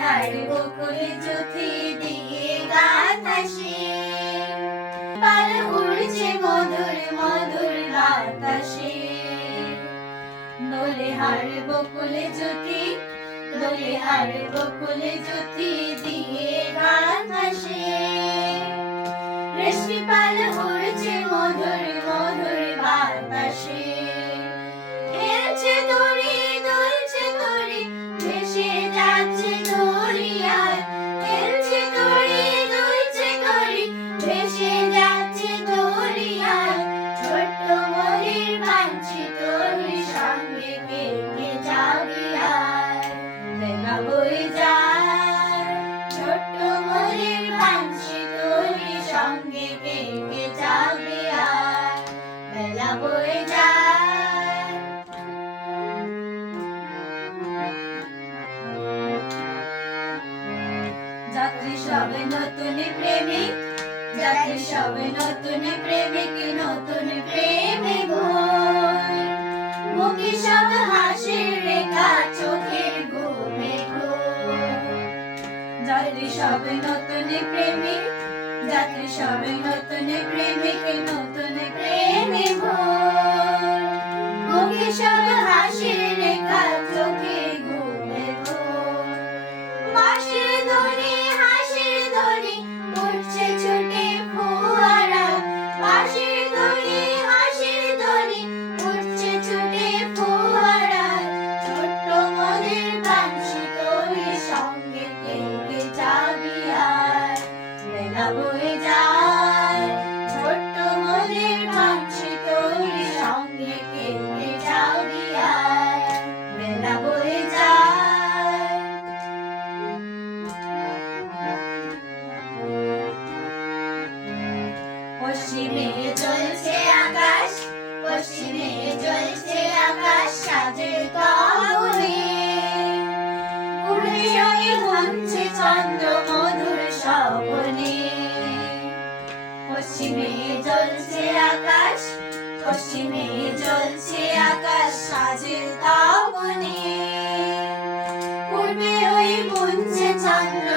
হার বকুল জুথি দিয়ে গাতাসে পাল উড়ছে মধুর মধুর বাতাসে দোলে হার বকুল জুথি দোলে হার বকুল জুথি দিয়ে গাতাসে রেশমি পাল উড়ছে মধুর মধুর বাতাসে খেলছে দড়ি দুলছে দড়ি ভেসে যাচ্ছে দরিয়ায় খেলছে দড়ি দুলছে দড়ি ভেসে যাচ্ছে দরিয়ায় ছোট্ট মলির বাঞ্ছি তোর সঙ্গে কেটে যাবি আয় বেলা বয়ে যায় ছোট্ট মলির বাঞ্ছি তোর সঙ্গে কেটে যাবি আয় বেলা বয়ে যায় যাত্রী সবে নতুন প্রেমিক যাত্রী সবে নতুন প্রেমিক নতুন প্রেমে ভোর মুখে সব হাসির রেখা চোখের ঘুমে ঘোর যাত্রী সবে নতুন প্রেমিক যাত্রী সবে নতুন প্রেমিক নতুন প্রেমে ভোর মুখে সব হাসির রেখা চোখে ঘুমে ঘোর বাঁশির ধ্বনি হাসির ধ্বনি উঠছে ছুটে ফোয়ারা বাঁশির ধ্বনি হাসির ধ্বনি উঠছে ছুটে ফোয়ারা ছোট্ট মলির বাঞ্ছি তোর সঙ্গে কেটে যাবি আয় বেলা বয়ে যায় ছোট্ট মলির বাঞ্ছি তোর সঙ্গে কেটে যাবি আয় বেলা বয়ে যায় পশ্চিমে জ্বলছে আকাশ পশ্চিমে জ্বলছে আকাশ সাজের তবনে উড়ে ভাঙছে চন্দ্র মধুর স্বপনে পশ্চিমে জ্বলছে আকাশ পশ্চিমে জ্বলছে আকাশ সাজের তবনে পূর্বে ওই বুনছে চন্দ্র